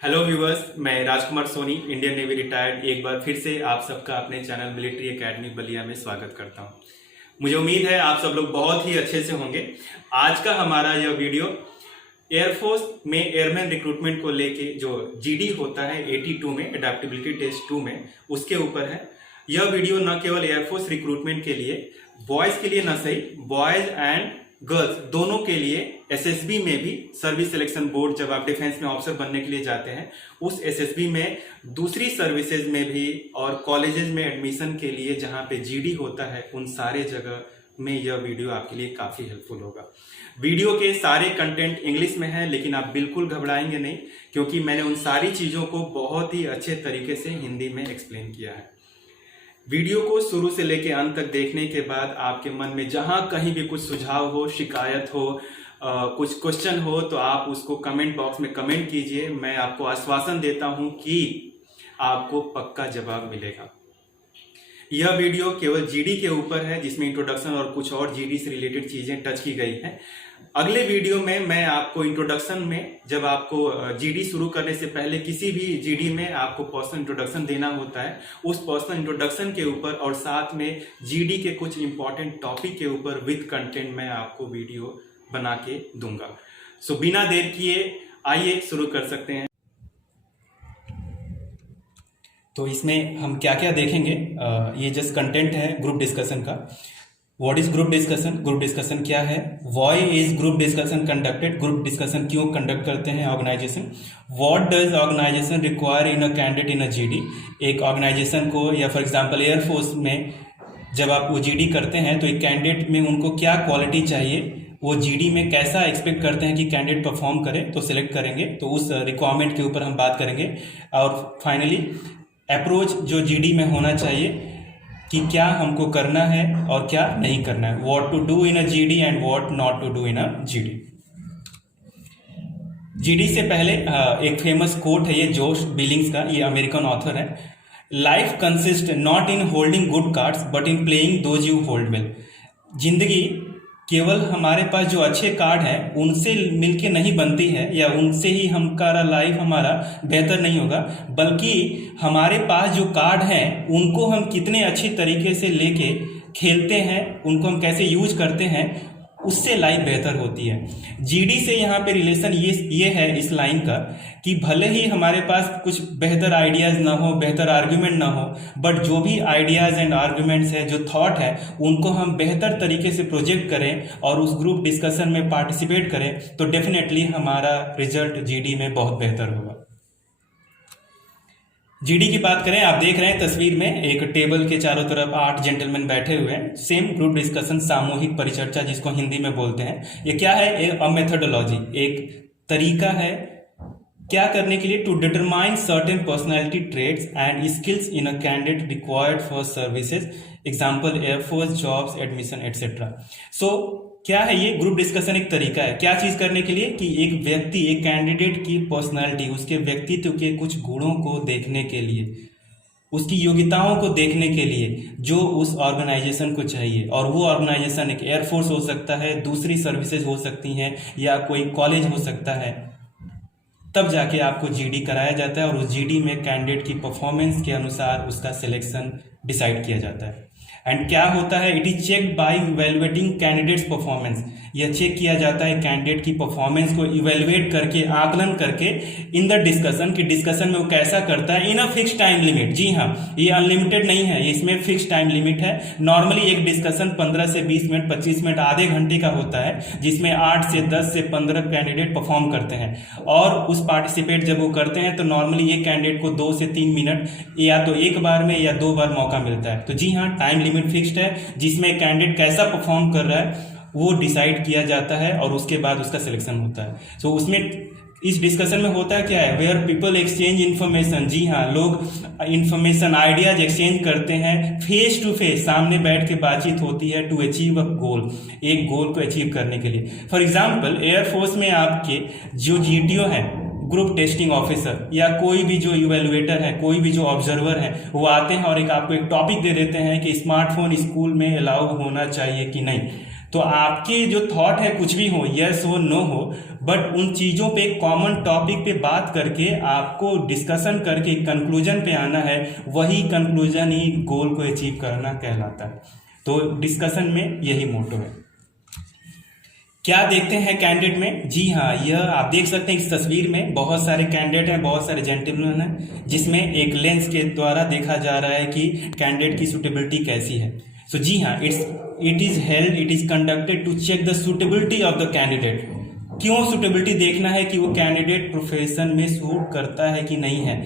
Hello viewers, मैं राजकुमार Soni, Indian navy retired, एक बार फिर से आप सबका अपने चैनल मिलिट्री एकेडमी बलिया में स्वागत करता हूं। मुझे उम्मीद है आप सब लोग बहुत ही अच्छे से होंगे। आज का हमारा यह वीडियो एयरफोर्स में एयरमैन रिक्रूटमेंट को लेके जो जीडी होता है 82 में, एडेप्टेबिलिटी टेस्ट 2 में, उसके ऊपर है। यह वीडियो न केवल एयरफोर्स रिक्रूटमेंट के लिए, बॉयज के लिए न सही, बॉयज एंड गर्ल्स दोनों के लिए, एसएसबी में भी, सर्विस सिलेक्शन बोर्ड, जब आप डिफेंस में ऑफिसर बनने के लिए जाते हैं उस एसएसबी में, दूसरी सर्विसेज में भी, और कॉलेजेस में एडमिशन के लिए जहां पे जीडी होता है, उन सारे जगह में यह वीडियो आपके लिए काफी हेल्पफुल होगा। वीडियो के सारे कंटेंट इंग्लिश में है, लेकिन आप बिल्कुल घबराएंगे नहीं, क्योंकि मैंने उन सारी चीजों को बहुत ही अच्छे तरीके से हिंदी में एक्सप्लेन किया है। वीडियो को शुरू से लेकर अंत तक देखने के बाद आपके मन में जहां कहीं भी कुछ सुझाव हो, शिकायत हो, कुछ क्वेश्चन हो, तो आप उसको कमेंट बॉक्स में कमेंट कीजिए। मैं आपको आश्वासन देता हूं कि आपको पक्का जवाब मिलेगा। यह वीडियो केवल जीडी के ऊपर है, जिसमें इंट्रोडक्शन और कुछ और जीडी से रिलेटेड चीजें टच की गई हैं। अगले वीडियो में मैं आपको इंट्रोडक्शन में, जब आपको जीडी शुरू करने से पहले किसी भी जीडी में आपको पर्सनल इंट्रोडक्शन देना होता है, उस पर्सनल इंट्रोडक्शन के ऊपर और साथ में जीडी के कुछ इंपॉर्टेंट टॉपिक के ऊपर विद कंटेंट मैं आपको वीडियो बना के दूंगा। सो बिना देर किए आइए शुरू कर सकते हैं। तो इसमें हम क्या क्या देखेंगे, ये जस्ट कंटेंट है ग्रुप डिस्कशन का। What is group discussion? Group discussion क्या है? Why is group discussion conducted? Group discussion क्यों कंडक्ट करते हैं organisation? What does organisation require in a candidate in a GD? एक ऑर्गेनाइजेशन को, या फॉर एग्जांपल एयरफोर्स में जब आप वो जीडी करते हैं तो एक कैंडिडेट में उनको क्या क्वालिटी चाहिए, वो जीडी में कैसा एक्सपेक्ट करते हैं कि कैंडिडेट परफॉर्म करे, तो सिलेक्ट करेंगे। तो उस रिक्वायरमेंट के ऊपर हम बात करेंगे। और फाइनली अप्रोच जो जीडी में होना चाहिए कि क्या हमको करना है और क्या नहीं करना है। What to do in a GD and what not to do in a GD. GD से पहले एक फेमस कोट है, ये जोश बिलिंग्स का, ये अमेरिकन ऑथर है। Life consist not in holding good cards but in playing those you hold well. जिंदगी केवल हमारे पास जो अच्छे कार्ड हैं उनसे मिलके नहीं बनती है, या उनसे ही हमारा लाइफ हमारा बेहतर नहीं होगा, बल्कि हमारे पास जो कार्ड हैं उनको हम कितने अच्छी तरीके से लेके खेलते हैं, उनको हम कैसे यूज करते हैं, उससे लाइफ बेहतर होती है। जीडी से यहाँ पे रिलेशन ये है इस लाइन का कि भले ही हमारे पास कुछ बेहतर आइडियाज ना हो, बेहतर आर्ग्यूमेंट ना हो, बट जो भी आइडियाज एंड आर्ग्यूमेंट्स है, जो थॉट है, उनको हम बेहतर तरीके से प्रोजेक्ट करें और उस ग्रुप डिस्कशन में पार्टिसिपेट करें, तो डेफिनेटली हमारा रिजल्ट जीडी में बहुत बेहतर होगा। जीडी की बात करें, आप देख रहे हैं तस्वीर में एक टेबल के चारों तरफ 8 जेंटलमैन बैठे हुए हैं। सेम ग्रुप डिस्कशन, सामूहिक परिचर्चा जिसको हिंदी में बोलते हैं। ये क्या है? अ मेथोडोलॉजी, एक तरीका है क्या करने के लिए, to determine certain personality traits and skills in a candidate required for services, example air force jobs, admission etcetera. So क्या है ये? ग्रुप डिस्कशन एक तरीका है क्या चीज करने के लिए, कि एक व्यक्ति, एक कैंडिडेट की पर्सनालिटी, उसके व्यक्तित्व के कुछ गुणों को देखने के लिए, उसकी योग्यताओं को देखने के लिए जो उस ऑर्गेनाइजेशन को चाहिए। और वो ऑर्गेनाइजेशन एक एयरफोर्स हो सकता है, दूसरी सर्विसेज हो सकती हैं, या कोई कॉलेज हो सकता है। तब जाके आपको जीडी कराया जाता है और उस जीडी में कैंडिडेट की परफॉर्मेंस के अनुसार उसका सिलेक्शन डिसाइड किया जाता है। एंड क्या होता है? It is check by evaluating candidates performance. यह चेक किया जाता है कैंडिडेट की परफॉर्मेंस को इवेलुएट करके, आकलन करके, इन द डिस्कशन, की डिस्कशन में वो कैसा करता है, इन अ फिक्स टाइम लिमिट। जी हाँ, ये अनलिमिटेड नहीं है, इसमें फिक्स टाइम लिमिट है। नॉर्मली एक डिस्कशन 15 से 20 मिनट, 25 मिनट, आधे घंटे का होता है, जिसमें 8 से 10 से 15 कैंडिडेट परफॉर्म करते हैं। और उस पार्टिसिपेट जब वो करते हैं तो नॉर्मली ये कैंडिडेट को 2 से 3 मिनट या तो एक बार में या 2 बार मौका मिलता है। तो जी हाँ, टाइम लिमिट फिक्स्ड है, जिसमें कैंडिडेट कैसा परफॉर्म कर रहा है वो डिसाइड किया जाता है और उसके बाद उसका सिलेक्शन होता है। सो उसमें इस डिस्कशन में होता है क्या है? Where people exchange information. जी हाँ, लोग इन्फॉर्मेशन, आइडियाज एक्सचेंज करते हैं, फेस टू फेस, सामने बैठ के बातचीत होती है, टू अचीव अ गोल, एक गोल को अचीव करने के लिए। फॉर एग्जाम्पल एयरफोर्स में आपके जो जीटीओ है, ग्रुप टेस्टिंग ऑफिसर, या कोई भी जो इवेलुएटर है, कोई भी जो ऑब्जर्वर है, वो आते हैं और आपको एक टॉपिक दे देते हैं कि स्मार्टफोन स्कूल में अलाउ होना चाहिए कि नहीं। तो आपके जो थॉट है, कुछ भी हो, यस हो, नो हो, बट उन चीज़ों पे कॉमन टॉपिक पे बात करके आपको डिस्कशन करके कंक्लूजन पे आना है, वही कंक्लूजन ही गोल को अचीव करना कहलाता है। तो डिस्कशन में यही मोटो है। क्या देखते हैं कैंडिडेट में? जी हाँ, यह आप देख सकते हैं इस तस्वीर में बहुत सारे कैंडिडेट हैं, बहुत सारे जेंटलमैन हैं, जिसमें एक लेंस के द्वारा देखा जा रहा है कि कैंडिडेट की सुटेबिलिटी कैसी है। सो जी हाँ, it is conducted to check the suitability of the candidate. क्यों सुटेबिलिटी देखना है कि वो कैंडिडेट प्रोफेशन में सूट करता है कि नहीं है,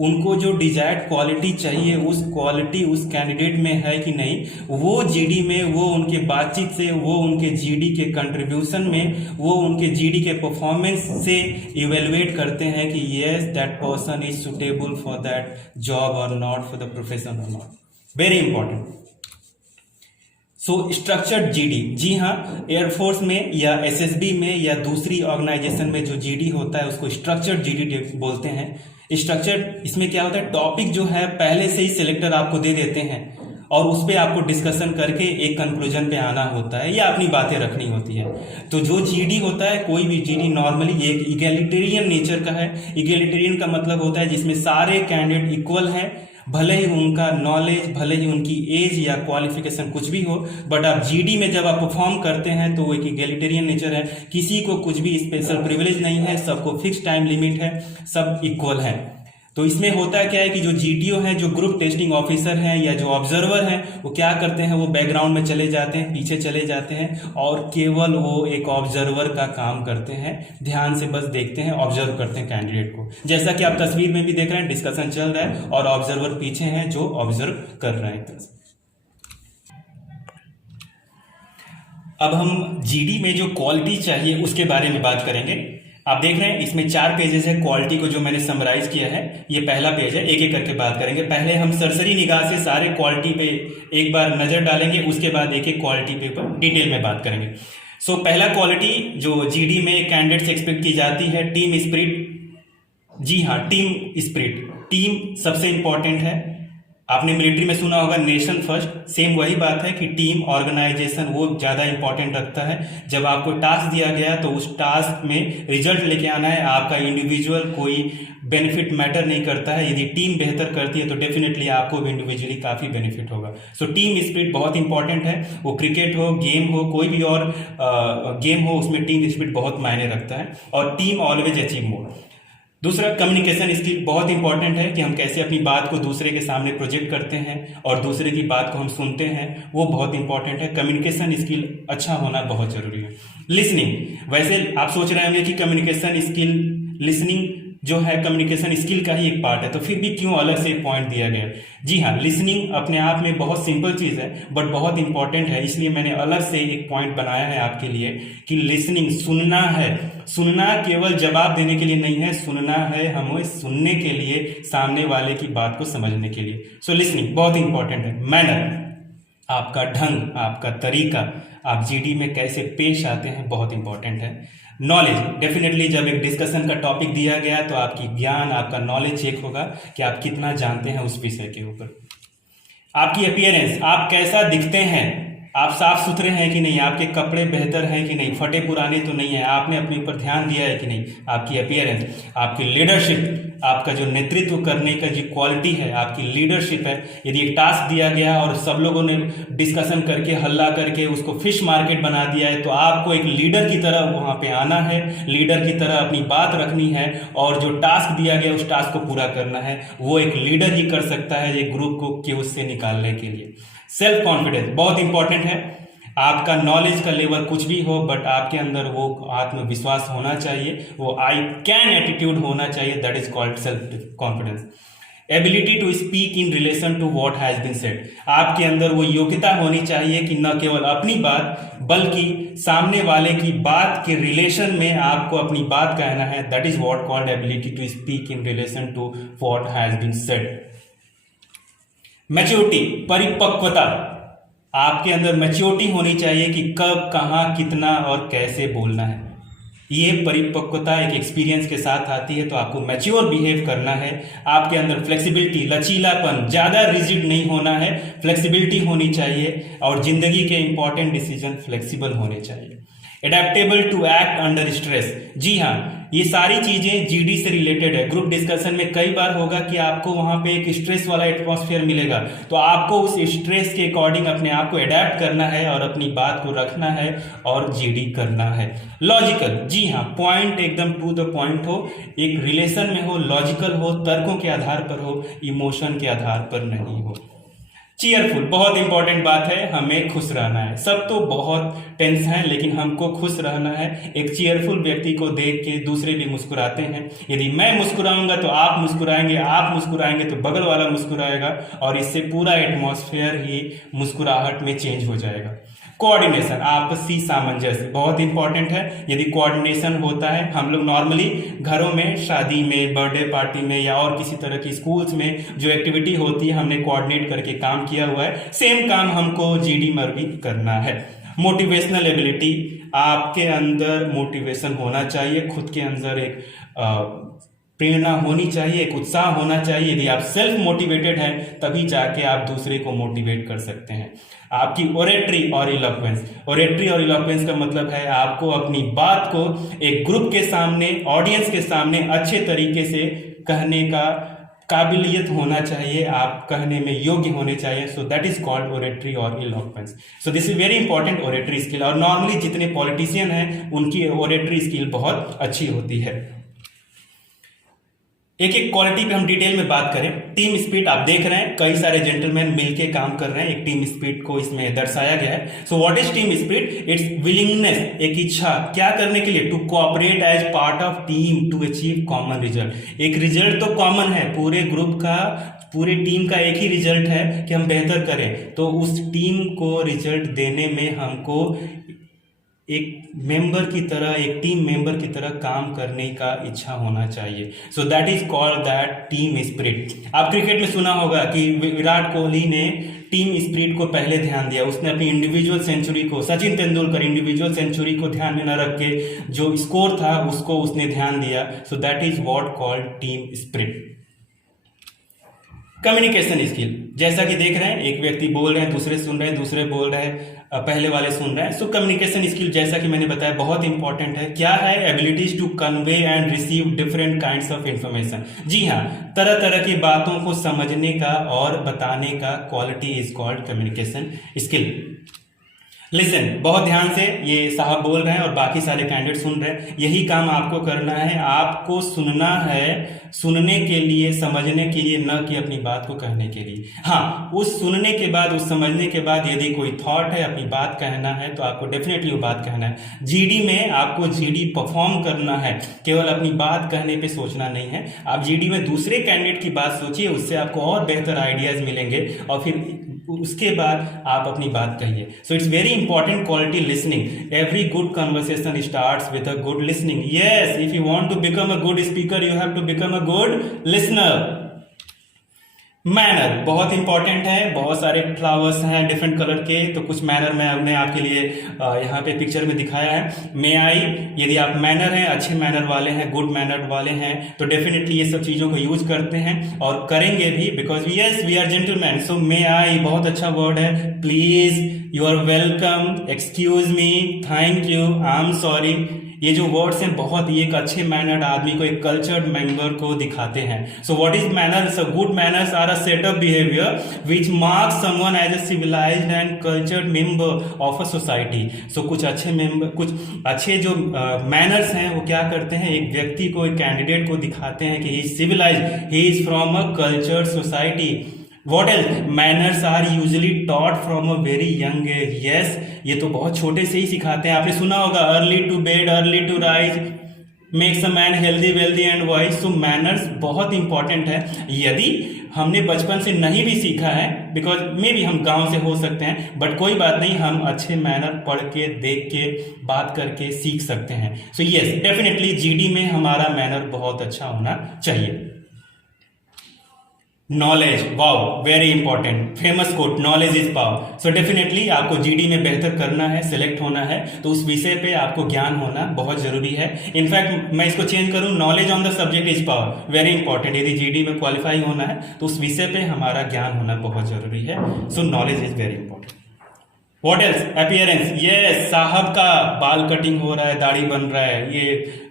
उनको जो डिजायर्ड क्वालिटी चाहिए उस क्वालिटी उस कैंडिडेट में है कि नहीं, वो जीडी में, वो उनके बातचीत से, वो उनके जीडी के कंट्रीब्यूशन में, वो उनके जीडी के परफॉर्मेंस से इवेलुएट करते हैं कि yes that person is suitable for that job और नॉट फॉर द प्रोफेशन और not. Very important. So structured GD, जी हाँ, एयरफोर्स में या एसएसबी में या दूसरी ऑर्गेनाइजेशन में जो जीडी होता है उसको स्ट्रक्चर्ड जीडी बोलते हैं। स्ट्रक्चर्ड, इसमें क्या होता है, टॉपिक जो है पहले से ही सिलेक्टर आपको दे देते हैं और उस पर आपको डिस्कशन करके एक कंक्लूजन पे आना होता है या अपनी बातें रखनी होती है। तो जो जीडी होता है, कोई भी जीडी नॉर्मली एक इगैलिटेरियन नेचर का है। इगैलिटेरियन का मतलब होता है जिसमें सारे कैंडिडेट इक्वल हैं, भले ही उनका नॉलेज, भले ही उनकी एज या क्वालिफिकेशन कुछ भी हो, बट आप जीडी में जब आप परफॉर्म करते हैं तो वो एक इगैलिटेरियन नेचर है। किसी को कुछ भी स्पेशल प्रिविलेज नहीं है, सबको फिक्स टाइम लिमिट है, सब इक्वल है। तो इसमें होता है क्या है कि जो जीटीओ हैं, जो ग्रुप टेस्टिंग ऑफिसर हैं या जो ऑब्जर्वर हैं, वो क्या करते हैं, वो बैकग्राउंड में चले जाते हैं, पीछे चले जाते हैं और केवल वो एक ऑब्जर्वर का काम करते हैं, ध्यान से बस देखते हैं, ऑब्जर्व करते हैं कैंडिडेट को। जैसा कि आप तस्वीर में भी देख रहे हैं, डिस्कशन चल रहा है और ऑब्जर्वर पीछे हैं जो ऑब्जर्व कर रहे हैं। अब हम जीडी में जो क्वालिटी चाहिए उसके बारे में बात करेंगे। आप देख रहे हैं इसमें 4 पेजेस है क्वालिटी को जो मैंने समराइज किया है। ये पहला पेज है, एक एक करके बात करेंगे। पहले हम सरसरी निगाह से सारे क्वालिटी पे एक बार नजर डालेंगे, उसके बाद एक एक क्वालिटी पे ऊपर डिटेल में बात करेंगे। सो पहला क्वालिटी जो जीडी में कैंडिडेट से एक्सपेक्ट की जाती है, टीम स्पिरिट। जी हाँ, टीम स्पिरिट, टीम सबसे इंपॉर्टेंट है। आपने मिलिट्री में सुना होगा नेशन फर्स्ट, सेम वही बात है कि टीम ऑर्गेनाइजेशन वो ज्यादा इंपॉर्टेंट रखता है। जब आपको टास्क दिया गया तो उस टास्क में रिजल्ट लेके आना है, आपका इंडिविजुअल कोई बेनिफिट मैटर नहीं करता है। यदि टीम बेहतर करती है तो डेफिनेटली आपको भी इंडिविजुअली काफी बेनिफिट होगा। सो टीम स्पिरिट बहुत इंपॉर्टेंट है, वो क्रिकेट हो, गेम हो, कोई भी और गेम हो, उसमें टीम स्पिरिट बहुत मायने रखता है। और टीम ऑलवेज अचीव मोर। दूसरा, कम्युनिकेशन स्किल बहुत इंपॉर्टेंट है कि हम कैसे अपनी बात को दूसरे के सामने प्रोजेक्ट करते हैं और दूसरे की बात को हम सुनते हैं, वो बहुत इंपॉर्टेंट है। कम्युनिकेशन स्किल अच्छा होना बहुत जरूरी है। लिसनिंग, वैसे आप सोच रहे होंगे कि कम्युनिकेशन स्किल, लिसनिंग जो है कम्युनिकेशन स्किल का ही एक पार्ट है, तो फिर भी क्यों अलग से एक पॉइंट दिया गया? जी हाँ, लिसनिंग अपने आप में बहुत सिंपल चीज है बट बहुत इंपॉर्टेंट है, इसलिए मैंने अलग से एक पॉइंट बनाया है आपके लिए कि लिसनिंग, सुनना है। सुनना केवल जवाब देने के लिए नहीं है, सुनना है हमें सुनने के लिए, सामने वाले की बात को समझने के लिए। सो लिसनिंग बहुत इंपॉर्टेंट है। मैनर, आपका ढंग, आपका तरीका, आप जीडी में कैसे पेश आते हैं, बहुत इंपॉर्टेंट है। नॉलेज, डेफिनेटली जब एक डिस्कशन का टॉपिक दिया गया तो आपकी ज्ञान, आपका नॉलेज चेक होगा कि आप कितना जानते हैं उस विषय के ऊपर। आपकी अपीयरेंस, आप कैसा दिखते हैं, आप साफ सुथरे हैं कि नहीं, आपके कपड़े बेहतर हैं कि नहीं, फटे पुराने तो नहीं है, आपने अपने ऊपर ध्यान दिया है कि नहीं। आपकी अपीयरेंस, आपकी लीडरशिप, आपका जो नेतृत्व करने का जो क्वालिटी है, आपकी लीडरशिप है। यदि एक टास्क दिया गया और सब लोगों ने डिस्कशन करके, हल्ला करके उसको फिश मार्केट बना दिया है, तो आपको एक लीडर की तरह वहां पे आना है, लीडर की तरह अपनी बात रखनी है और जो टास्क दिया गया उस टास्क को पूरा करना है। वो एक लीडर ही कर सकता है एक ग्रुप को कि उससे निकालने के लिए। सेल्फ कॉन्फिडेंस बहुत इंपॉर्टेंट है। आपका नॉलेज का लेवल कुछ भी हो बट आपके अंदर वो आत्मविश्वास होना चाहिए, वो आई कैन एटीट्यूड होना चाहिए, that is called self confidence. Ability to speak in relation to what has been said, आपके अंदर वो योग्यता होनी चाहिए कि न केवल अपनी बात बल्कि सामने वाले की बात के रिलेशन में आपको अपनी बात कहना है, that is what called ability to speak in relation to what has been said. Maturity, परिपक्वता, आपके अंदर मैच्योरिटी होनी चाहिए कि कब, कहां, कितना और कैसे बोलना है। ये परिपक्वता एक एक्सपीरियंस के साथ आती है, तो आपको मैच्योर बिहेव करना है। आपके अंदर फ्लेक्सिबिलिटी, लचीलापन, ज्यादा रिजिड नहीं होना है, फ्लेक्सिबिलिटी होनी चाहिए और जिंदगी के इंपॉर्टेंट डिसीजन फ्लेक्सिबल होने चाहिए। Adaptable to act under stress. जी हाँ, ये सारी चीजें जीडी से रिलेटेड है। ग्रुप डिस्कशन में कई बार होगा कि आपको वहां पे एक स्ट्रेस वाला एटमॉस्फेयर मिलेगा, तो आपको उस स्ट्रेस के अकॉर्डिंग अपने आप को एडेप्ट करना है और अपनी बात को रखना है और जीडी करना है। लॉजिकल, जी हाँ, पॉइंट एकदम टू द पॉइंट हो, एक रिलेशन में हो, लॉजिकल हो, तर्कों के आधार पर हो, इमोशन के आधार पर नहीं हो। चीयरफुल, बहुत इंपॉर्टेंट बात है, हमें खुश रहना है। सब तो बहुत टेंस हैं, लेकिन हमको खुश रहना है। एक चीयरफुल व्यक्ति को देख के दूसरे भी मुस्कुराते हैं। यदि मैं मुस्कुराऊंगा तो आप मुस्कुराएंगे, आप मुस्कुराएंगे तो बगल वाला मुस्कुराएगा, और इससे पूरा एटमॉस्फेयर ही मुस्कुराहट में चेंज हो जाएगा। कोऑर्डिनेशन, आपसी सामंजस्य बहुत इंपॉर्टेंट है। यदि कोऑर्डिनेशन होता है, हम लोग नॉर्मली घरों में, शादी में, बर्थडे पार्टी में या और किसी तरह की स्कूल्स में जो एक्टिविटी होती है, हमने कोऑर्डिनेट करके काम किया हुआ है। सेम काम हमको जीडी में भी करना है। मोटिवेशनल एबिलिटी, आपके अंदर मोटिवेशन होना चाहिए, खुद के अंदर एक प्रेरणा होनी चाहिए, एक उत्साह होना चाहिए। यदि आप सेल्फ मोटिवेटेड हैं, तभी जाके आप दूसरे को मोटिवेट कर सकते हैं। आपकी ओरेट्री और इलोक्वेंस, ओरेट्री और इलोक्वेंस का मतलब है आपको अपनी बात को एक ग्रुप के सामने, ऑडियंस के सामने अच्छे तरीके से कहने का काबिलियत होना चाहिए, आप कहने में योग्य होने चाहिए। So that is called oratory और eloquence. So this is very important, oratory skill. और नॉर्मली जितने पॉलिटिशियन हैं, उनकी ओरेट्री स्किल बहुत अच्छी होती है। एक एक क्वालिटी पे हम डिटेल में बात करें। टीम स्पिरिट, आप देख रहे हैं कई सारे जेंटलमैन मिलके काम कर रहे हैं, एक टीम स्पिरिट को इसमें दर्शाया गया है। So what is team spirit? It's willingness, एक इच्छा, क्या करने के लिए? To cooperate as part of team to achieve common result. एक रिजल्ट तो कॉमन है, पूरे ग्रुप का, पूरे टीम का एक ही रिजल्ट है कि हम बेहतर करें, तो उस टीम को रिजल्ट देने में हमको एक मेंबर की तरह, एक टीम मेंबर की तरह काम करने का इच्छा होना चाहिए। So that is called that team spirit. आप क्रिकेट में सुना होगा कि विराट कोहली ने टीम स्पिरिट को पहले ध्यान दिया। उसने अपनी इंडिविजुअल सेंचुरी को, सचिन तेंदुलकर इंडिविजुअल सेंचुरी को ध्यान में न रख के जो स्कोर था उसको उसने ध्यान दिया। सो that is what called team spirit. Communication skill, जैसा कि देख रहे हैं, एक व्यक्ति बोल रहे हैं, दूसरे सुन रहे हैं, दूसरे बोल रहे हैं, पहले वाले सुन रहे हैं। सो कम्युनिकेशन स्किल, जैसा कि मैंने बताया, बहुत इंपॉर्टेंट है। क्या है? Abilities to convey and receive different kinds of information. जी हाँ, तरह तरह की बातों को समझने का और बताने का quality is called communication skill. Listen, बहुत ध्यान से, ये साहब बोल रहे हैं और बाकी सारे कैंडिडेट सुन रहे हैं। यही काम आपको करना है, आपको सुनना है, सुनने के लिए, समझने के लिए, न कि अपनी बात को कहने के लिए। हाँ, उस सुनने के बाद, उस समझने के बाद यदि कोई थॉट है, अपनी बात कहना है, तो आपको डेफिनेटली वो बात कहना है। जीडी में आपको जीडी परफॉर्म करना है, केवल अपनी बात कहने पे सोचना नहीं है। आप जीडी में दूसरे कैंडिडेट की बात सोचिए, उससे आपको और बेहतर आइडियाज मिलेंगे और फिर उसके बाद आप अपनी बात कहिए। So it's very important quality listening. Every good conversation starts with a good listening. Yes, if you want to become a good speaker, you have to become a good listener. Manner बहुत important है। बहुत सारे flowers हैं different colour के, तो कुछ manner मैंने आपके लिए यहाँ पे पिक्चर में दिखाया है। मे आई, यदि आप मैनर हैं, अच्छे मैनर वाले हैं, गुड मैनर वाले हैं, तो डेफिनेटली ये सब चीज़ों को यूज करते हैं और करेंगे भी, because yes we are gentleman. So may I बहुत अच्छा वर्ड है। Please, you are welcome, excuse me, thank you, I am sorry. ये जो वर्ड्स हैं बहुत ही एक अच्छे मैनर्ड आदमी को, एक कल्चर्ड मेंबर को दिखाते हैं। So what is manners? Good manners are a set of behaviour which marks someone as a civilised and cultured member of a society. So कुछ अच्छे जो मैनर्स हैं वो क्या करते हैं, एक व्यक्ति को, एक कैंडिडेट को दिखाते हैं कि he is civilized, he is from a cultured society. What else? Manners are usually taught from a very young age. Yes, ये तो बहुत छोटे से ही सिखाते हैं। आपने सुना होगा early to bed, early to rise makes a man healthy, wealthy and wise. So manners बहुत इंपॉर्टेंट है। यदि हमने बचपन से नहीं भी सीखा है, बिकॉज मे भी हम गांव से हो सकते हैं, बट कोई बात नहीं, हम अच्छे मैनर पढ़ के, देख के, बात करके सीख सकते हैं। सो यस, डेफिनेटली जीडी में हमारा मैनर बहुत अच्छा होना चाहिए। Knowledge, wow, very important, famous quote, knowledge is power. So definitely आपको जीडी में बेहतर करना है, सिलेक्ट होना है, तो उस विषय पे आपको ज्ञान होना बहुत जरूरी है। इनफैक्ट मैं इसको चेंज करूं, knowledge on the subject is power, very important. यदि जीडी में क्वालिफाई होना है तो उस विषय पे हमारा ज्ञान होना बहुत जरूरी है। सो knowledge is very important. What else? Appearance, yes, साहब का बाल कटिंग हो रहा है, दाढ़ी बन रहा है, ये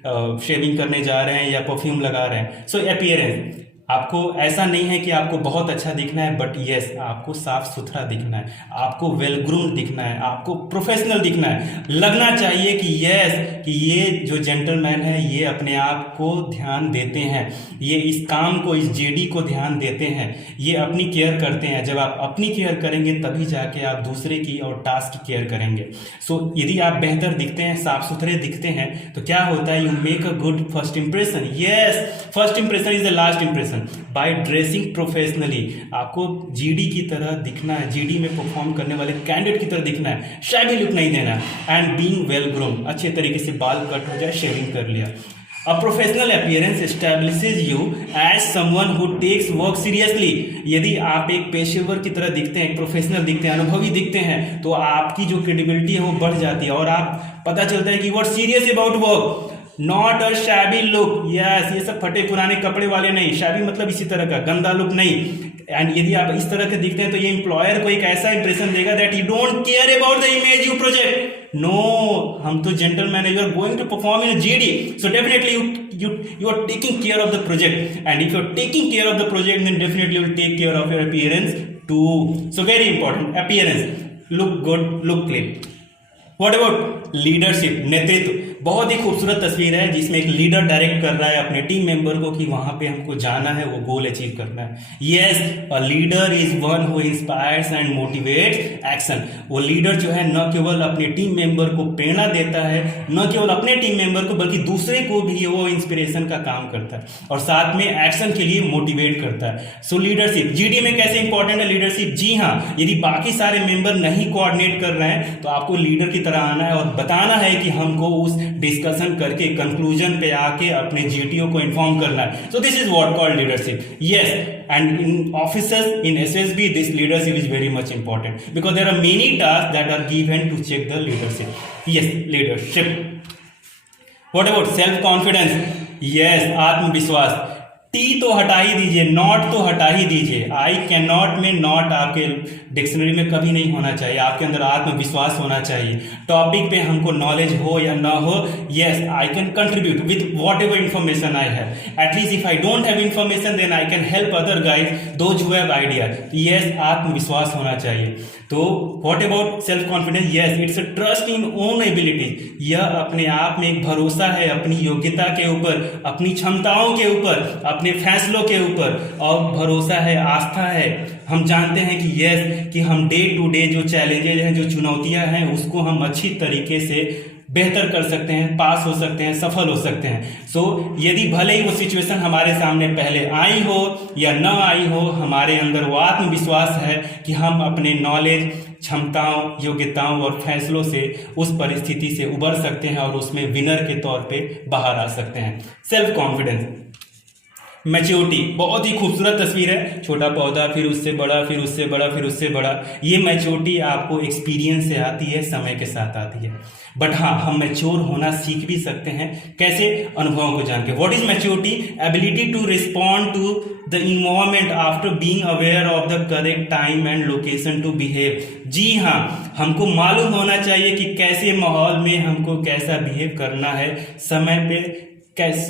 शेविंग करने जा रहे हैं या परफ्यूम लगा रहे हैं। सो अपीयरेंस, आपको ऐसा नहीं है कि आपको बहुत अच्छा दिखना है, बट यस आपको साफ सुथरा दिखना है, आपको वेल ग्रूम्ड दिखना है, आपको प्रोफेशनल दिखना है। लगना चाहिए कि यस कि ये जो जेंटलमैन है ये अपने आप को ध्यान देते हैं, ये इस काम को, इस जेडी को ध्यान देते हैं, ये अपनी केयर करते हैं। जब आप अपनी केयर करेंगे तभी जाके आप दूसरे की और टास्क की केयर करेंगे। सो यदि आप बेहतर दिखते हैं, साफ सुथरे दिखते हैं, तो क्या होता है? You make a good first impression. Yes, first impression is the last impression. By dressing professionally, आपको जीडी की तरह दिखना है, जीडी में परफॉर्म करने वाले कैंडिडेट की तरह दिखना है, शैबी लुक नहीं देना। एंड बीइंग वेल ग्रूम्ड, अच्छे तरीके से बाल कट हो जाए, शेविंग कर लिया। A professional appearance establishes you as someone who takes work seriously। यदि आप एक पेशेवर की तरह दिखते हैं, प्रोफेशनल दिखते हैं, अनुभवी दिखते हैं, तो आपकी जो क्रेडिबिलिटी है वो बढ़ जाती है और आप पता चलता है कि you are serious about work, not a shabby look. Yes, ये सब फटे पुराने कपड़े वाले नहीं, शैबी मतलब इसी तरह का गंदा लुक नहीं। एंड यदि आप इस तरह के दिखते हैं तो ये एम्प्लॉयर को एक ऐसा इंप्रेशन देगा that you don't care about the image you project. No, हम तो जेंटलमैन है, you are going to perform in GD, so definitely you are taking care of the project, and if you are taking care of the project then definitely you will take care of your appearance too. So very important, appearance, look good, look clean. What about leadership, नेतृत्व? बहुत ही खूबसूरत तस्वीर है जिसमें एक leader direct कर रहा है अपने टीम मेंबर को कि वहां पे हमको जाना है, वो गोल अचीव करना है। Yes, a leader is one who inspires and motivates action. वो लीडर जो है न केवल अपने टीम मेंबर को प्रेरणा देता है, न केवल अपने टीम मेंबर को बल्कि दूसरे को भी वो इंस्पिरेशन का काम करता है और साथ में एक्शन के लिए मोटिवेट करता है। सो लीडरशिप जीडी में कैसे इंपॉर्टेंट है लीडरशिप? जी हाँ, यदि बाकी सारे मेंबर नहीं कोऑर्डिनेट कर रहे हैं तो आपको लीडर की तरह आना है और बताना है कि हमको उस डिस्कशन करके कंक्लूजन पे आके अपने जीटीओ को इन्फॉर्म करना है। So this is what called leadership. Yes, and in officers, in SSB, this leadership is very much important because there are many task that are given to check the leadership. Yes, leadership. What about self confidence? Yes, आत्मविश्वास। T तो हटा ही दीजिए, not तो हटा ही दीजिए। I can not में नॉट आपके डिक्शनरी में कभी नहीं होना चाहिए। आपके अंदर आत्मविश्वास होना चाहिए। टॉपिक पे हमको नॉलेज हो या ना हो, yes I can contribute with whatever information I have. At least if I don't have information then I can help other guys those who have idea. Yes, आत्मविश्वास होना चाहिए। तो what about self confidence? Yes, it's a trust in own abilities. यह अपने आप में एक भरोसा है अपनी योग्यता के ऊपर, अपनी क्षमताओं के ऊपर, अपने फैसलों के ऊपर, और भरोसा है, आस्था है। हम जानते हैं कि यस कि हम डे टू डे जो चैलेंजेज हैं, जो चुनौतियां हैं, उसको हम अच्छी तरीके से बेहतर कर सकते हैं, पास हो सकते हैं, सफल हो सकते हैं। सो यदि भले ही वो सिचुएशन हमारे सामने पहले आई हो या न आई हो, हमारे अंदर वो आत्मविश्वास है कि हम अपने नॉलेज, क्षमताओं, योग्यताओं और फैसलों से उस परिस्थिति से उबर सकते हैं और उसमें विनर के तौर पे बाहर आ सकते हैं। Self confidence. मैच्योरिटी, बहुत ही खूबसूरत तस्वीर है। छोटा पौधा, फिर उससे बड़ा, फिर उससे बड़ा, फिर उससे बड़ा। ये मैच्योरिटी आपको एक्सपीरियंस से आती है, समय के साथ आती है। बट हाँ, हम मैच्योर होना सीख भी सकते हैं। कैसे? अनुभवों को जान के। What is maturity? Ability to respond to the environment after being aware of the correct time and location to behave. जी हाँ, हमको मालूम होना चाहिए कि कैसे माहौल में हमको कैसा बिहेव करना है, समय पे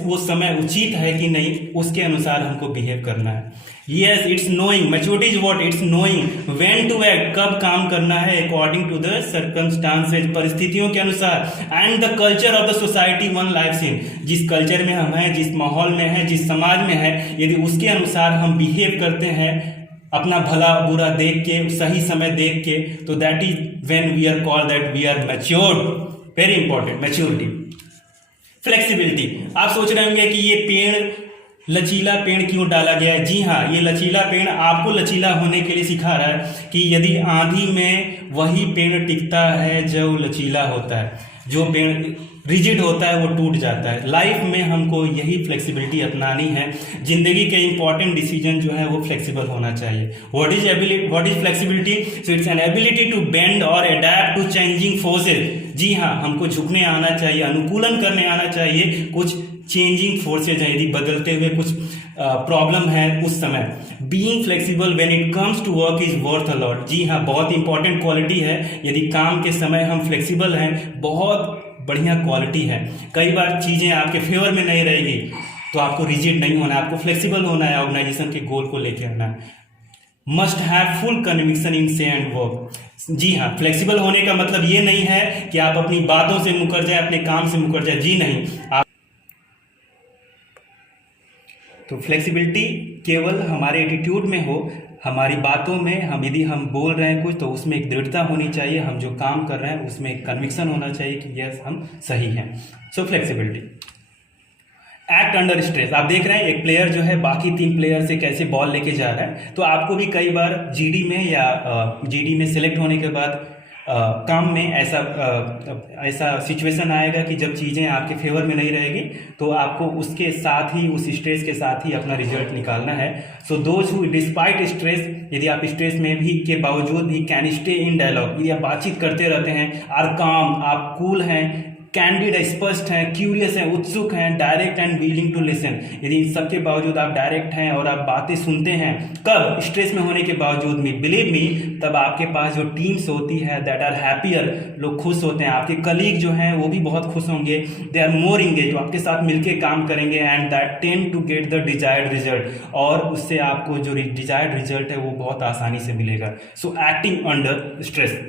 वो समय उचित है कि नहीं, उसके अनुसार हमको बिहेव करना है। Yes, it's knowing. Maturity is what? It's knowing when to act, कब काम करना है, अकॉर्डिंग टू द सर्कमस्टांसेज, परिस्थितियों के अनुसार, and the culture of the society one lives in, जिस कल्चर में हम हैं, जिस माहौल में हैं, जिस समाज में है, यदि उसके अनुसार हम बिहेव करते हैं, अपना भला बुरा देख के, सही समय देख के, तो that is when we are called that we are matured. Very important, maturity. Flexibility. आप सोच रहे होंगे कि ये पेड़, लचीला पेड़ क्यों डाला गया है? जी हाँ, ये लचीला पेड़ आपको लचीला होने के लिए सिखा रहा है कि यदि आंधी में वही पेड़ टिकता है जो लचीला होता है, जो पेड़ रिजिड होता है वो टूट जाता है। लाइफ में हमको यही फ्लेक्सिबिलिटी अपनानी है। जिंदगी के इंपॉर्टेंट डिसीजन जो है वो फ्लेक्सिबल होना चाहिए। What is ability? What is flexibility? So it's an ability to bend और अडेप्ट टू चेंजिंग फोर्सेज। जी हाँ, हमको झुकने आना चाहिए, अनुकूलन करने आना चाहिए कुछ चेंजिंग फोर्सेज हैं, यदि बदलते हुए कुछ प्रॉब्लम है उस समय, being flexible when it comes to work is worth a lot. जी हाँ, बहुत इंपॉर्टेंट क्वालिटी है। यदि काम के समय हम फ्लेक्सिबल हैं, बहुत बढ़िया क्वालिटी है। कई बार चीज़ें आपके फेवर में नहीं रहेगी तो आपको रिजिड नहीं होना है, आपको फ्लेक्सिबल होना है, ऑर्गेनाइजेशन के गोल को लेके आना है। Must have full conviction in से एंड वर्क। जी हाँ, फ्लेक्सिबल होने का मतलब ये नहीं है कि आप अपनी बातों से मुकर जाए, अपने काम से मुकर जाए, जी नहीं। आप तो फ्लेक्सिबिलिटी केवल हमारे एटीट्यूड में हो, हमारी बातों में, हम यदि हम बोल रहे हैं कुछ तो उसमें एक दृढ़ता होनी चाहिए, हम जो काम कर रहे हैं उसमें एक कन्विक्शन होना चाहिए कि यस हम सही हैं। सो फ्लेक्सिबिलिटी। Act under stress. आप देख रहे हैं एक प्लेयर जो है बाकी 3 प्लेयर से कैसे बॉल लेके जा रहा है, तो आपको भी कई बार जीडी में या जीडी में सिलेक्ट होने के बाद काम में ऐसा सिचुएशन आएगा कि जब चीज़ें आपके फेवर में नहीं रहेगी तो आपको उसके साथ ही, उस स्ट्रेस के साथ ही अपना रिजल्ट निकालना है। So those who despite stress, यदि आप स्ट्रेस में भी के बावजूद भी कैन स्टे इन डायलॉग, यदि आप बातचीत करते रहते हैं, आर काम, आप कूल हैं, कैंडिड, स्पष्ट हैं, क्यूरियस हैं, उत्सुक हैं, direct and willing to listen, यदि इन सबके बावजूद आप डायरेक्ट हैं और आप बातें सुनते हैं, कब? स्ट्रेस में होने के बावजूद भी, बिलीव मी, तब आपके पास जो टीम्स होती है दैट आर हैप्पियर, लोग खुश होते हैं, आपके कलीग जो हैं वो भी बहुत खुश होंगे, दे आर मोर इंगेज, जो आपके साथ मिलकर काम करेंगे, and that tend to get the desired result, और उससे आपको जो डिजायर्ड रिजल्ट है वो बहुत आसानी से मिलेगा। सो एक्टिंग अंडर स्ट्रेस।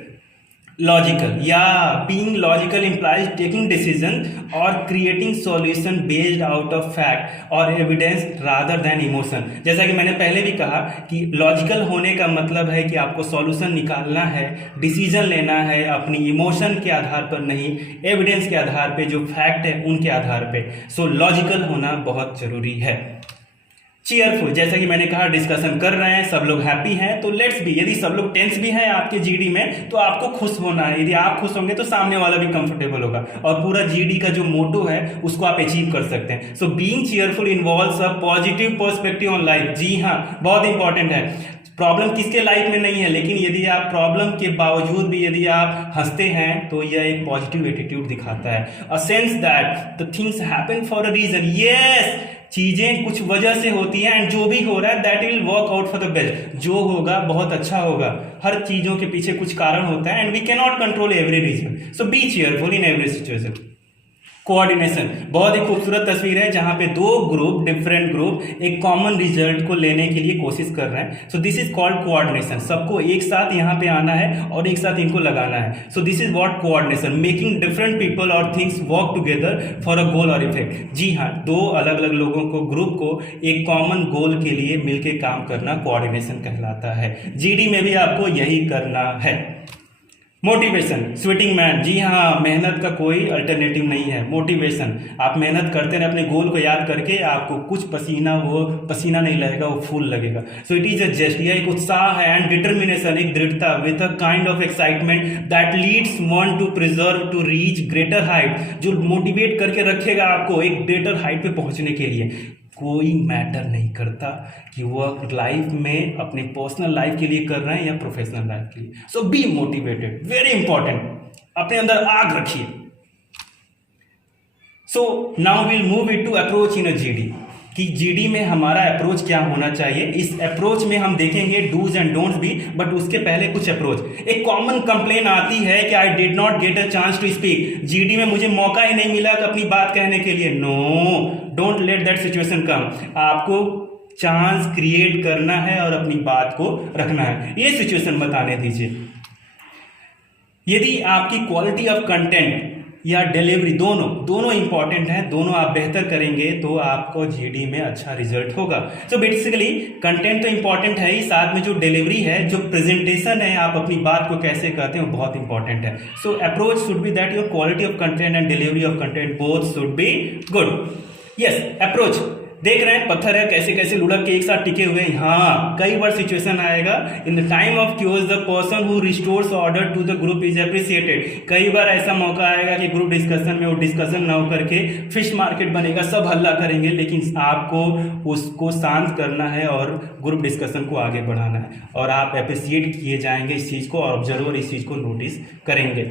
लॉजिकल, या being logical implies taking decision और creating solution based out of fact और evidence rather than emotion। जैसा कि मैंने पहले भी कहा कि लॉजिकल होने का मतलब है कि आपको सॉल्यूशन निकालना है, डिसीजन लेना है अपनी इमोशन के आधार पर नहीं, एविडेंस के आधार पे, जो फैक्ट है उनके आधार पे। सो लॉजिकल होना बहुत जरूरी है। चीयरफुल, जैसा कि मैंने कहा डिस्कशन कर रहे हैं, सब लोग हैप्पी हैं, तो लेट्स बी, यदि सब लोग टेंस भी हैं आपके जीडी में तो आपको खुश होना है, यदि आप खुश होंगे तो सामने वाला भी कंफर्टेबल होगा और पूरा जीडी का जो मोटो है उसको आप अचीव कर सकते हैं। So being cheerful involves a positive perspective on life. जी हाँ, बहुत इंपॉर्टेंट है। प्रॉब्लम किसके लाइफ में नहीं है, लेकिन यदि आप प्रॉब्लम के बावजूद भी यदि आप हंसते हैं तो यह एक पॉजिटिव एटीट्यूड दिखाता है। A sense that the things happen for a reason. Yes, चीजें कुछ वजह से होती हैं, एंड जो भी हो रहा है that will work out for the best, जो होगा बहुत अच्छा होगा। हर चीजों के पीछे कुछ कारण होता है, and we can not control every reason. So be cheerful in every situation. Coordination, बहुत ही खूबसूरत तस्वीर है जहां पे 2 ग्रुप, डिफरेंट ग्रुप एक कॉमन रिजल्ट को लेने के लिए कोशिश कर रहे हैं। So this is called coordination. सबको एक साथ यहाँ पे आना है और एक साथ इनको लगाना है। So this is what coordination, making different people और things work together for a goal और इफेक्ट। जी हाँ, 2 अलग अलग लोगों को, ग्रुप को एक कॉमन गोल के लिए मिलकर काम करना कोऑर्डिनेशन कहलाता है। जीडी में भी आपको यही करना है। Motivation, sweating man. जी हाँ, मेहनत का कोई अल्टरनेटिव नहीं है। मोटिवेशन, आप मेहनत करते रहे अपने गोल को याद करके, आपको कुछ पसीना नहीं लगेगा, वो फूल लगेगा। So it is a just, यह एक उत्साह है, एंड डिटर्मिनेशन, एक दृढ़ता, with a kind of excitement that leads one to preserve to reach greater height, जो मोटिवेट करके रखेगा आपको एक ग्रेटर हाइट पे पहुंचने के लिए। कोई मैटर नहीं करता कि वर्क लाइफ में अपने पर्सनल लाइफ के लिए कर रहे हैं या प्रोफेशनल लाइफ के लिए। So be motivated, very important, अपने अंदर आग रखिए। So now will move it to approach in a GD, कि जीडी में हमारा अप्रोच क्या होना चाहिए। इस अप्रोच में हम देखेंगे डूज एंड डोंट्स भी, बट उसके पहले कुछ अप्रोच। एक कॉमन कंप्लेन आती है कि I did not get a chance to speak, GD में मुझे मौका ही नहीं मिला अपनी बात कहने के लिए। No, don't let that situation come. आपको चांस क्रिएट करना है और अपनी बात को रखना है। ये सिचुएशन बताने दीजिए। यदि आपकी क्वालिटी ऑफ कंटेंट या डिलीवरी दोनों इंपॉर्टेंट हैं, दोनों आप बेहतर करेंगे तो आपको जीडी में अच्छा रिजल्ट होगा। सो बेसिकली कंटेंट तो इंपॉर्टेंट है ही, साथ में जो डिलीवरी है, जो प्रेजेंटेशन है, आप अपनी बात को कैसे करते हैं वो बहुत इंपॉर्टेंट है। सो approach should be that your quality of content and delivery of content both should be good. Yes, approach. देख रहे हैं पत्थर है कैसे कैसे लुढ़क के एक साथ टिके हुए हैं। हाँ, कई बार सिचुएशन आएगा, in the time of chaos the person who restores order to the group is appreciated. कई बार ऐसा मौका आएगा कि ग्रुप डिस्कशन में वो डिस्कशन ना हो करके फिश मार्केट बनेगा, सब हल्ला करेंगे, लेकिन आपको उसको शांत करना है और ग्रुप डिस्कशन को आगे बढ़ाना है, और आप अप्रिशिएट किए जाएंगे इस चीज को, और ऑब्जर्वर इस चीज को नोटिस करेंगे।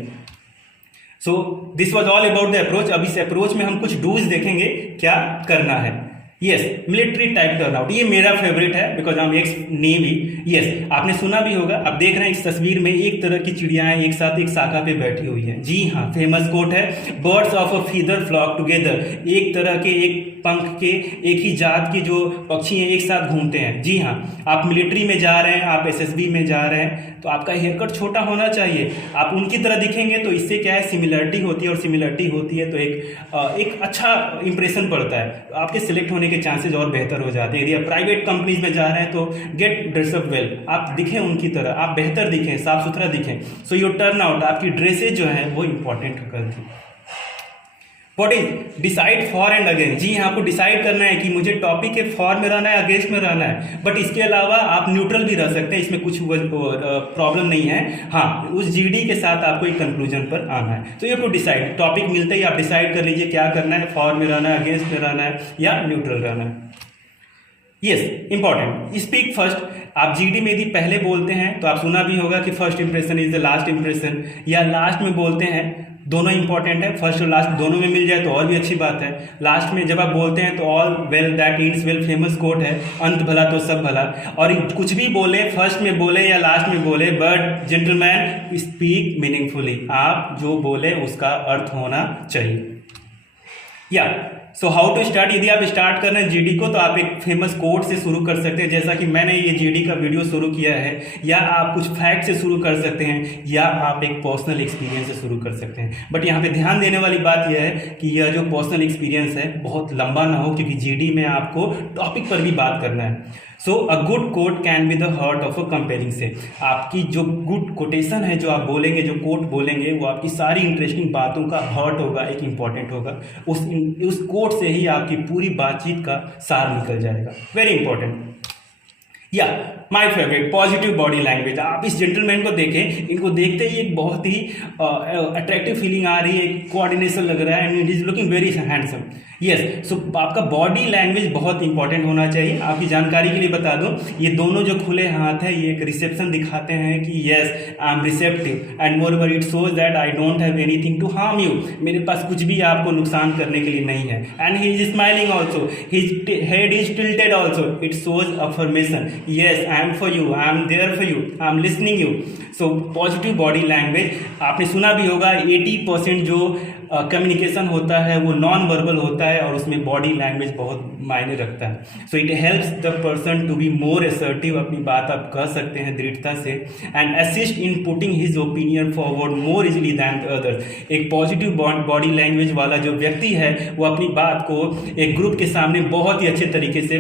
So this was all about the approach. अब इस अप्रोच में हम कुछ डूज देखेंगे क्या करना है। यस, मिलिट्री टाइप टर्नआउट, ये मेरा फेवरेट है because I am x navy. Yes, आपने सुना भी होगा। आप देख रहे हैं इस तस्वीर में एक तरह की चिड़ियाएं एक साथ एक शाखा पे बैठी हुई हैं। जी हाँ, फेमस कोट है, birds of a feather flock together. एक तरह के एक पंख के एक ही जात के जो पक्षी हैं एक साथ घूमते हैं। जी हाँ, आप मिलिट्री में जा रहे हैं, आप एसएसबी में जा रहे हैं, तो आपका हेयर कट छोटा होना चाहिए। आप उनकी तरह दिखेंगे तो इससे क्या है, सिमिलरिटी होती है, और सिमिलरिटी होती है तो एक अच्छा इंप्रेशन पड़ता है, आपके सिलेक्ट होने के चांसेस और बेहतर हो जाते हैं। यदि आप प्राइवेट कंपनीज में जा रहे हैं तो गेट ड्रेसअप वेल, आप दिखें उनकी तरह, आप बेहतर दिखें, साफ सुथरा दिखें। सो योर टर्न आउट, आपकी ड्रेसेज जो है वो इंपॉर्टेंट करती है। What is decide for and against. जी हाँ, आपको डिसाइड करना है कि मुझे टॉपिक के फॉर में रहना है, अगेंस्ट में रहना है, बट इसके अलावा आप न्यूट्रल भी रह सकते हैं, इसमें कुछ प्रॉब्लम नहीं है। हाँ, उस जीडी के साथ आपको एक कंक्लूजन पर आना है। तो ये टू डिसाइड, टॉपिक मिलते ही आप डिसाइड कर लीजिए क्या करना है, फॉर में रहना है, अगेंस्ट में रहना है या न्यूट्रल रहना है। Yes, important, speak first. आप जीडी में यदि पहले बोलते हैं तो आप सुना भी होगा कि first impression is the last impression, या लास्ट में बोलते हैं, दोनों इंपॉर्टेंट है, फर्स्ट और लास्ट दोनों में मिल जाए तो और भी अच्छी बात है। लास्ट में जब आप बोलते हैं तो all well that ends well, famous quote है, अंत भला तो सब भला। और कुछ भी बोले, फर्स्ट में बोले या लास्ट में बोले, बट जेंटलमैन स्पीक मीनिंगफुली, आप जो बोले उसका अर्थ होना चाहिए। या सो हाउ टू स्टार्ट, यदि आप स्टार्ट कर रहे हैं जीडी को तो आप एक फेमस कोट से शुरू कर सकते हैं, जैसा कि मैंने ये जीडी का वीडियो शुरू किया है, या आप कुछ फैक्ट से शुरू कर सकते हैं, या आप एक पर्सनल एक्सपीरियंस से शुरू कर सकते हैं। बट यहाँ पे ध्यान देने वाली बात यह है कि यह जो पर्सनल एक्सपीरियंस है बहुत लंबा ना हो, क्योंकि जीडी में आपको टॉपिक पर भी बात करना है। So a good quote can be the heart of a compering से, आपकी जो गुड कोटेशन है, जो आप बोलेंगे, जो कोट बोलेंगे, वो आपकी सारी इंटरेस्टिंग बातों का हार्ट होगा, एक इंपॉर्टेंट होगा। उस कोट से ही आपकी पूरी बातचीत का सार निकल जाएगा। Very important. या my favourite, positive body language. आप इस जेंटलमैन को देखें, इनको देखते ही एक बहुत ही अट्रैक्टिव फीलिंग आ रही है, कोऑर्डिनेशन लग रहा है, and it is looking very handsome. Yes, so आपका बॉडी लैंग्वेज बहुत इंपॉर्टेंट होना चाहिए। आपकी जानकारी के लिए बता दूं, ये दोनों जो खुले हाथ है ये एक रिसेप्शन दिखाते हैं कि yes I am receptive, and moreover it shows that I don't have anything to harm you, मेरे पास कुछ भी आपको नुकसान करने के लिए नहीं है। And he is smiling also, his head is tilted also, it shows affirmation, yes I am for you, I am there for you, I am listening you. So positive body language, आपने सुना भी होगा 80% जो communication होता है वो non verbal होता है, और उसमें बॉडी लैंग्वेज बहुत मायने रखता है। So it helps the person to be more assertive, अपनी बात आप कह सकते हैं दृढ़ता से, and assist in putting his opinion forward more easily than others. एक पॉजिटिव बॉडी लैंग्वेज वाला जो व्यक्ति है वो अपनी बात को एक ग्रुप के सामने बहुत ही अच्छे तरीके से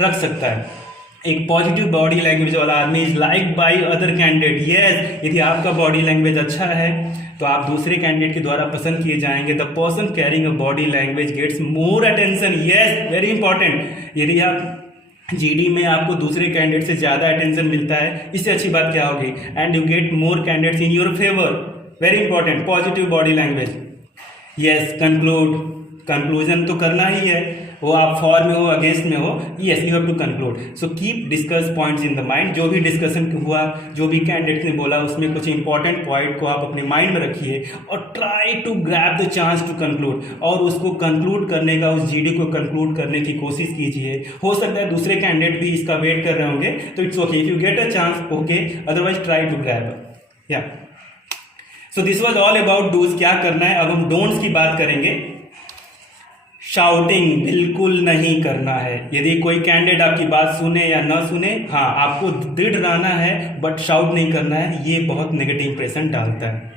रख सकता है। एक पॉजिटिव बॉडी लैंग्वेज वाला आदमी is like by other candidate. Yes, यदि आपका बॉडी लैंग्वेज अच्छा है तो आप दूसरे कैंडिडेट के द्वारा पसंद किए जाएंगे। The person carrying a body language gets more attention. Yes, very important. यदि आप जीडी में आपको दूसरे कैंडिडेट से ज्यादा अटेंशन मिलता है, इससे अच्छी बात क्या होगी, and you get more candidates in your favour. Very important, positive body language. Yes, conclusion तो करना ही है, वो आप फॉर में हो, अगेंस्ट में हो, yes you have to conclude. So keep discuss points in the mind. जो भी डिस्कशन हुआ, जो भी कैंडिडेट ने बोला, उसमें कुछ इंपॉर्टेंट पॉइंट को आप अपने माइंड में रखिए, और try to grab the chance to conclude, और उसको कंक्लूड करने का, उस जीडी को कंक्लूड करने की कोशिश कीजिए। हो सकता है दूसरे कैंडिडेट भी इसका वेट कर रहे होंगे, तो it's okay, if you get a chance okay, otherwise try to grab. या so this was all about dos, क्या करना है। अब हम डोंट्स की बात करेंगे। शाउटिंग बिल्कुल नहीं करना है। यदि कोई कैंडिडेट आपकी बात सुने या ना सुने, हाँ आपको दृढ़ रहना है, बट शाउट नहीं करना है, ये बहुत नेगेटिव इंप्रेशन डालता है।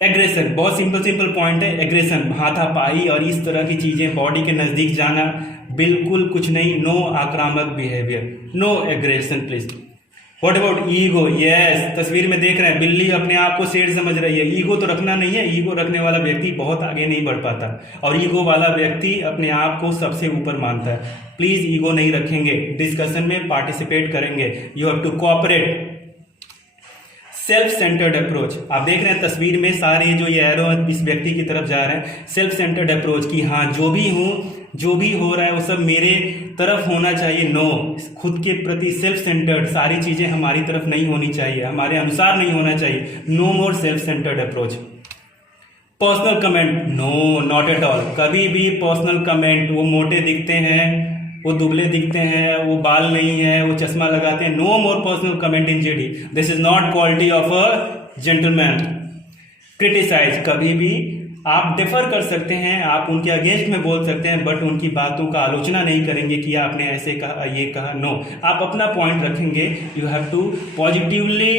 एग्रेशन, बहुत सिंपल पॉइंट है। एग्रेशन, हाथापाई और इस तरह की चीजें, बॉडी के नजदीक जाना, बिल्कुल कुछ नहीं। नो आक्रामक behaviour, no aggression please. What about ego. Yes, तस्वीर में देख रहे हैं बिल्ली अपने आप को शेर समझ रही है। ईगो तो रखना नहीं है, ईगो रखने वाला व्यक्ति बहुत आगे नहीं बढ़ पाता, और ईगो वाला व्यक्ति अपने आप को सबसे ऊपर मानता है। प्लीज ईगो नहीं रखेंगे, डिस्कशन में पार्टिसिपेट करेंगे, you have to cooperate. Self centred approach, आप देख रहे हैं तस्वीर में सारे जो ये एरो इस व्यक्ति की तरफ जा रहे हैं। सेल्फ सेंटर्ड अप्रोच की हाँ जो भी हूँ, जो भी हो रहा है वो सब मेरे तरफ होना चाहिए। नो, खुद के प्रति सेल्फ सेंटर्ड, सारी चीजें हमारी तरफ नहीं होनी चाहिए, हमारे अनुसार नहीं होना चाहिए। No more self centred approach. Personal comment, no, not at all. कभी भी पर्सनल कमेंट, वो मोटे दिखते हैं, वो दुबले दिखते हैं, वो बाल नहीं है, वो चश्मा लगाते हैं, no more personal comment in GD. This is not quality of a gentleman. Criticise, कभी भी आप डिफर कर सकते हैं, आप उनके अगेंस्ट में बोल सकते हैं, बट उनकी बातों का आलोचना नहीं करेंगे कि आपने ऐसे कहा, ये कहा, नो। आप अपना पॉइंट रखेंगे। You have to positively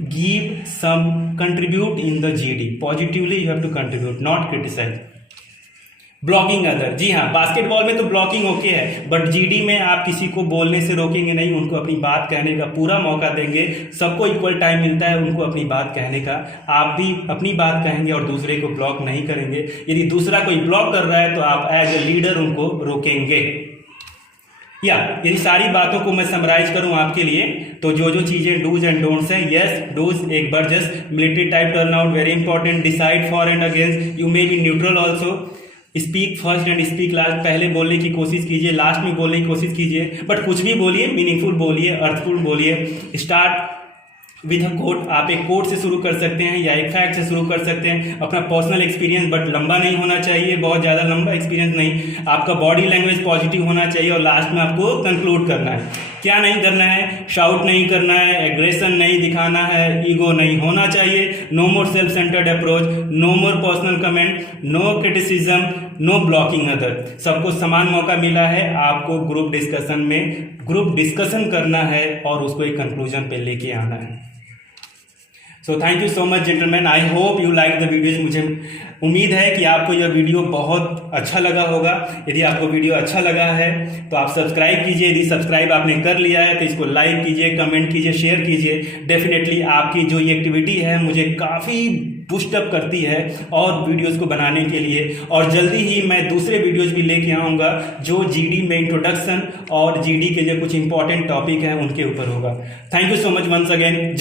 give some contribute in the GD. Positively you have to contribute, not criticise. Blocking other, जी हाँ, बास्केटबॉल में तो ब्लॉकिंग ओके है, बट जीडी में आप किसी को बोलने से रोकेंगे नहीं, उनको अपनी बात कहने का पूरा मौका देंगे। सबको इक्वल टाइम मिलता है उनको अपनी बात कहने का। आप भी अपनी बात कहेंगे और दूसरे को ब्लॉक नहीं करेंगे। यदि दूसरा कोई ब्लॉक कर रहा है तो आप एज ए लीडर उनको रोकेंगे। या यदि सारी बातों को मैं समराइज करूं आपके लिए, तो जो जो चीजें डूज एंड डोंट्स हैं, यस, डूज एक बार just military type turn out, very important, decide for and against, you may be neutral also, speak first and speak last, पहले बोलने की कोशिश कीजिए, लास्ट में बोलने की कोशिश कीजिए, बट कुछ भी बोलिए, मीनिंगफुल बोलिए, अर्थफुल बोलिए। स्टार्ट विद अ कोट, आप एक कोट से शुरू कर सकते हैं या एक फैक्ट से शुरू कर सकते हैं, अपना पर्सनल एक्सपीरियंस, बट लंबा नहीं होना चाहिए, बहुत ज़्यादा लंबा एक्सपीरियंस नहीं। आपका बॉडी लैंग्वेज पॉजिटिव होना चाहिए और लास्ट में आपको कंक्लूड करना है। क्या नहीं करना है? शाउट नहीं करना है, एग्रेशन नहीं दिखाना है, ईगो नहीं होना चाहिए, no more self centred approach, no more personal comment, no criticism, no blocking other. सबको समान मौका मिला है, आपको ग्रुप डिस्कशन में ग्रुप डिस्कशन करना है और उसको एक कंक्लूजन पे लेके आना है। So thank you so much gentleman, I hope you like the videos. मुझे उम्मीद है कि आपको यह वीडियो बहुत अच्छा लगा होगा। यदि आपको वीडियो अच्छा लगा है तो आप सब्सक्राइब कीजिए, यदि सब्सक्राइब आपने कर लिया है तो इसको लाइक कीजिए, कमेंट कीजिए, शेयर कीजिए। डेफिनेटली आपकी जो ये एक्टिविटी है मुझे काफ़ी बूस्टअप करती है और वीडियोस को बनाने के लिए। और जल्दी ही मैं दूसरे वीडियोस भी लेके आऊँगा जो जीडी में इंट्रोडक्शन और जीडी के जो कुछ इंपॉर्टेंट टॉपिक हैं उनके ऊपर होगा। Thank you so much once again.